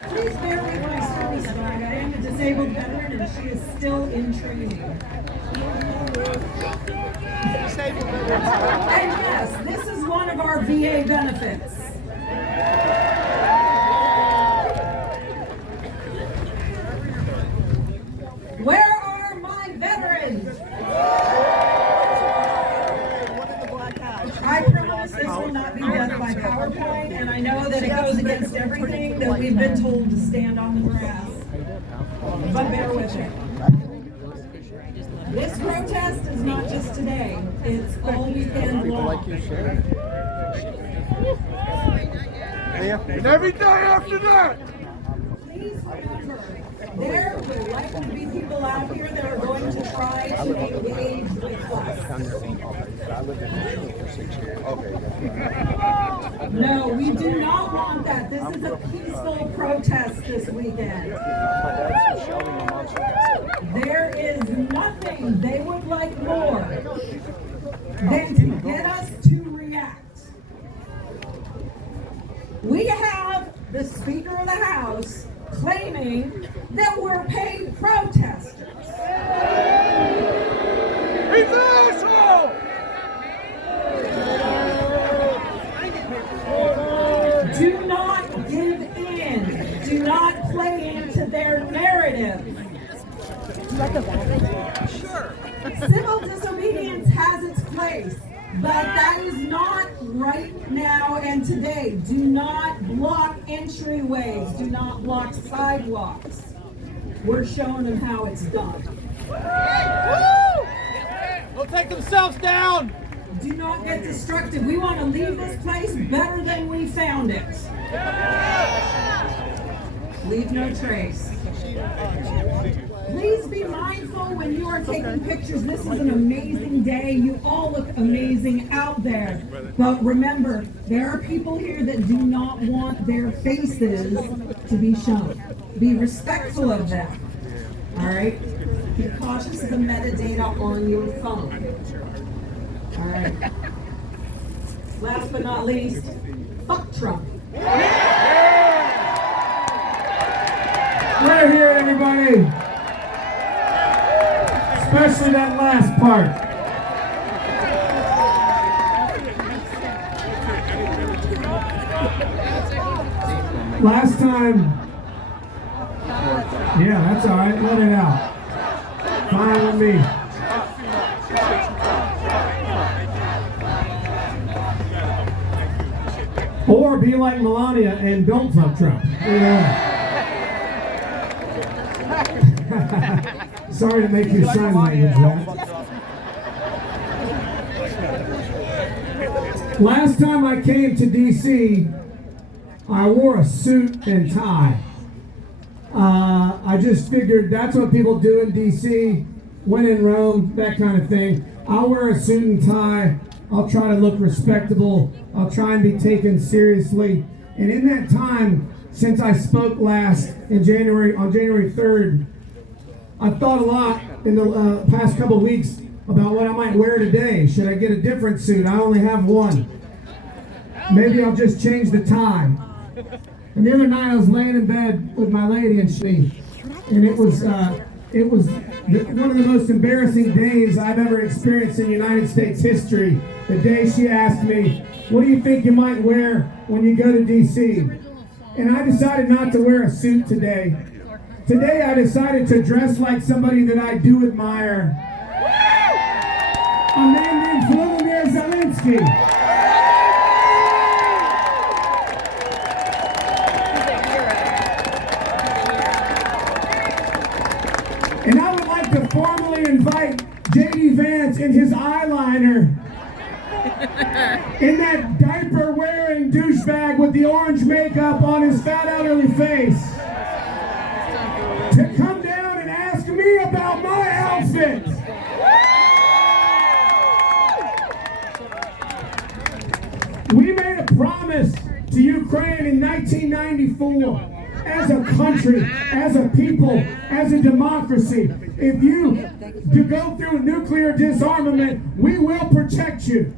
Please bear with my service dog. I am a disabled veteran and she is still in training. And yes, this is one of our VA benefits. Where are my veterans? I promise this will not be done by PowerPoint, and I know that it goes against everything that we've been told to stand on the grass. But bear with it. This protest is not just today, it's all weekend long. And every day after that! Please remember, there will likely be people out here that are going to try to engage with us. No, we do not want that. This is a peaceful protest this weekend. There is nothing they would like more than to get us to react. We have the Speaker of the House claiming that we're paid protesters. He's an asshole! Do not give in. Do not play into their narrative. Sure. Civil disobedience has its place, but that is not right now and today. Do not block entryways. Do not block sidewalks. We're showing them how it's done. They'll take themselves down! Do not get destructive. We want to leave this place better than we found it. Leave no trace. Please be mindful when you are taking pictures. This is an amazing day. You all look amazing out there. But remember, there are people here that do not want their faces to be shown. Be respectful of them. All right? Be cautious of the metadata on your phone. All right. Last but not least, fuck Trump. We're here, everybody. Especially that last part. Last time, yeah, that's all right. Let it out. Fine with me. Or be like Melania and don't fuck Trump. Yeah. Sorry to make you sign language that. Last time I came to DC, I wore a suit and tie. I just figured that's what people do in DC, when in Rome, that kind of thing. I'll wear a suit and tie. I'll try to look respectable. I'll try and be taken seriously. And in that time, since I spoke last on January 3rd, I've thought a lot in the past couple of weeks about what I might wear today. Should I get a different suit? I only have one. Maybe I'll just change the tie. And the other night I was laying in bed with my lady and it was one of the most embarrassing days I've ever experienced in United States history. The day she asked me, "What do you think you might wear when you go to DC?" And I decided not to wear a suit today. Today I decided to dress like somebody that I do admire. A man named Volodymyr Zelensky. And I would like to formally invite J.D. Vance in his eyeliner, in that diaper-wearing douchebag with the orange makeup on his fat elderly face, to come down and ask me about my outfit. We made a promise to Ukraine in 1994 as a country, as a people, as a democracy. If you go through nuclear disarmament, we will protect you.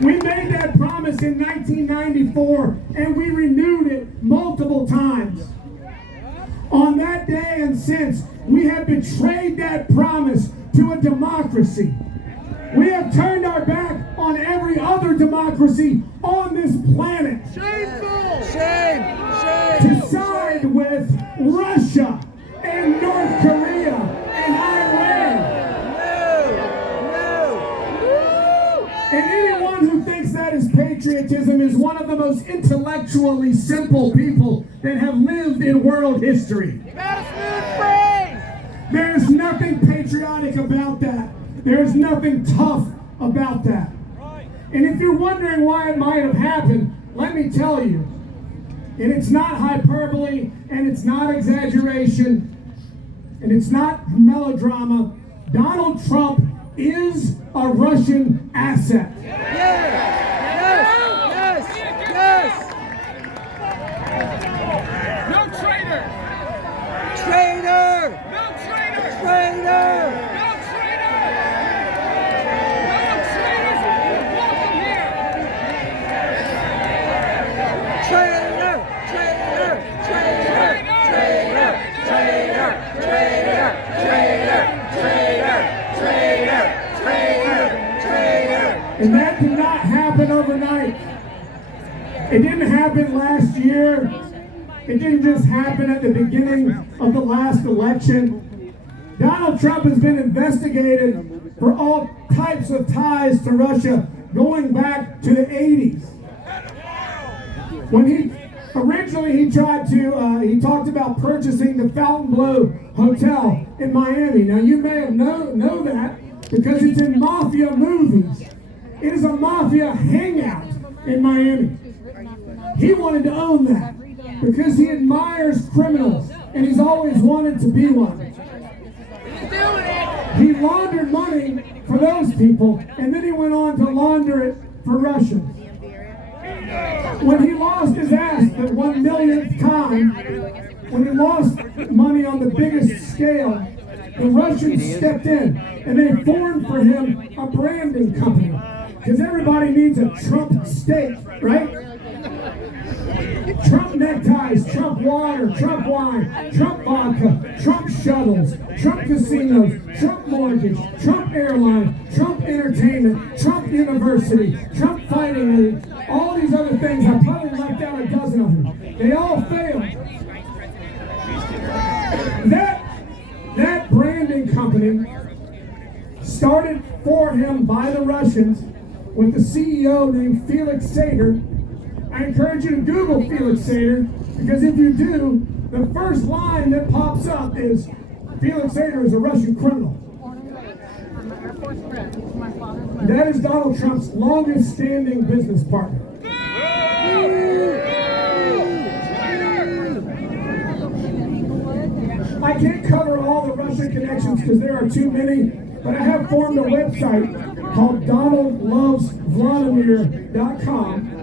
We made that promise in 1994 and we renewed it multiple day and since, we have betrayed that promise to a democracy. We have turned our back on every other democracy on this planet. Shameful! To side with Russia and North Korea and Iran. And anyone who thinks that is patriotism is one of the most intellectually simple people that have lived in world history. There's nothing patriotic about that. There's nothing tough about that. And if you're wondering why it might have happened, let me tell you. And it's not hyperbole, and it's not exaggeration, and it's not melodrama. Donald Trump is a Russian asset. No traitor! Traitor! No traitor! Traitor! No traitor! No traitors! Welcome here! Traitor! Traitor! Traitor! Traitor! Traitor! Traitor! Traitor! Traitor! Traitor! Traitor! And that did not happen overnight. It didn't happen last year. It didn't just happen at the beginning of the last election. Donald Trump has been investigated for all types of ties to Russia going back to the 80s. When he talked about purchasing the Fontainebleau Hotel in Miami. Now you may have know that because it's in mafia movies. It is a mafia hangout in Miami. He wanted to own that because he admires criminals and he's always wanted to be one. He laundered money for those people and then he went on to launder it for Russians. When he lost his ass the 1 millionth time, when he lost money on the biggest scale, the Russians stepped in and they formed for him a branding company. Because everybody needs a Trump steak, right? Trump neckties, Trump water, Trump wine, Trump vodka, Trump shuttles, Trump casinos, Trump mortgage, Trump airline, Trump entertainment, Trump university, Trump fighting league, all these other things. I probably left out a dozen of them. They all failed. That branding company started for him by the Russians with the CEO named Felix Sater. I encourage you to Google Felix Sater, because if you do, the first line that pops up is Felix Sater is a Russian criminal. That is Donald Trump's longest standing business partner. I can't cover all the Russian connections because there are too many, but I have formed a website called DonaldLovesVladimir.com.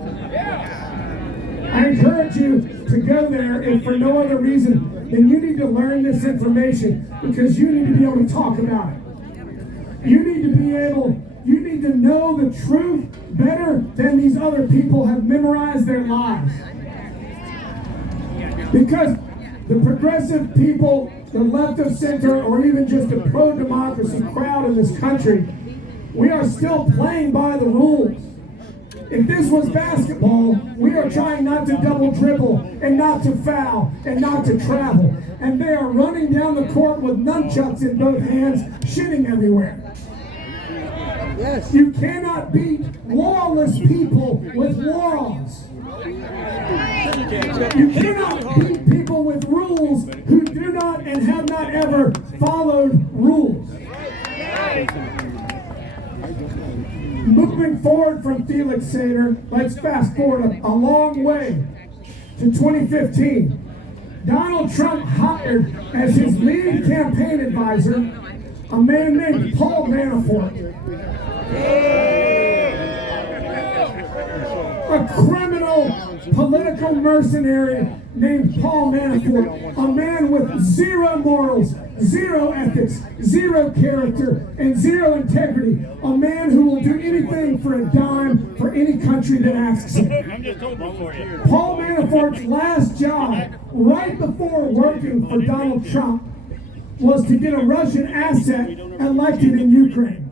I encourage you to go there, if for no other reason than you need to learn this information because you need to be able to talk about it. You need to know the truth better than these other people have memorized their lies. Because the progressive people, the left of center, or even just a pro-democracy crowd in this country, we are still playing by the rules. If this was basketball, we are trying not to double dribble and not to foul and not to travel. And they are running down the court with nunchucks in both hands, shitting everywhere. Yes. You cannot beat lawless people with laws. You cannot beat people with rules who do not and have not ever followed rules. Moving forward from Felix Sater, let's fast forward a long way to 2015. Donald Trump hired as his lead campaign advisor a man named Paul Manafort. A criminal political mercenary named Paul Manafort, a man with zero morals, zero ethics, zero character, and zero integrity, a man who will do anything for a dime for any country that asks him. Paul Manafort's last job right before working for Donald Trump was to get a Russian asset elected in Ukraine.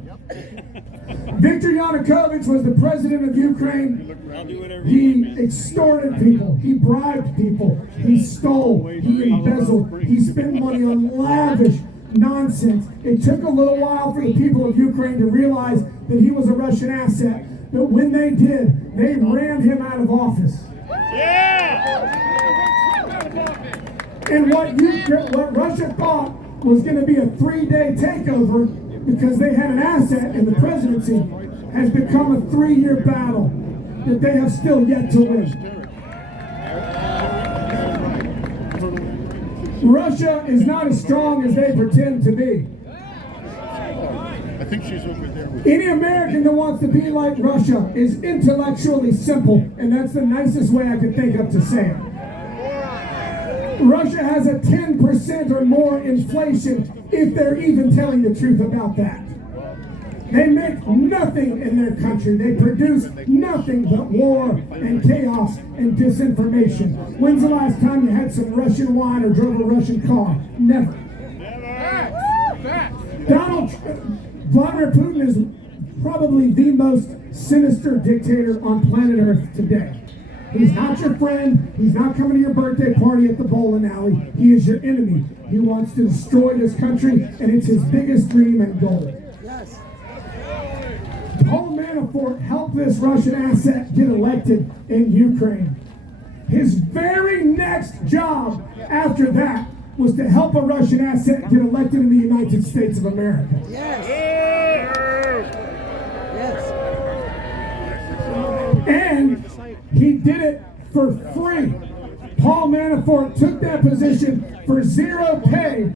Viktor Yanukovych was the president of Ukraine. He extorted people, he bribed people, he stole, he embezzled, he spent money on lavish nonsense. It took a little while for the people of Ukraine to realize that he was a Russian asset, but when they did, they ran him out of office. And what Russia thought was going to be a 3-day takeover because they had an asset in the presidency has become a 3-year battle that they have still yet to win. Russia is not as strong as they pretend to be. I think she's over there with Any American that wants to be like Russia is intellectually simple, and that's the nicest way I could think of to say it. Russia has a 10% or more inflation, if they're even telling the truth about that. They make nothing in their country. They produce nothing but war and chaos and disinformation. When's the last time you had some Russian wine or drove a Russian car? Never. Vladimir Putin is probably the most sinister dictator on planet Earth today. He's not your friend. He's not coming to your birthday party at the bowling alley. He is your enemy. He wants to destroy this country, and it's his biggest dream and goal. Yes. Paul Manafort helped this Russian asset get elected in Ukraine. His very next job after that was to help a Russian asset get elected in the United States of America. Yes. Yes. And he did it for free. Paul Manafort took that position for zero pay.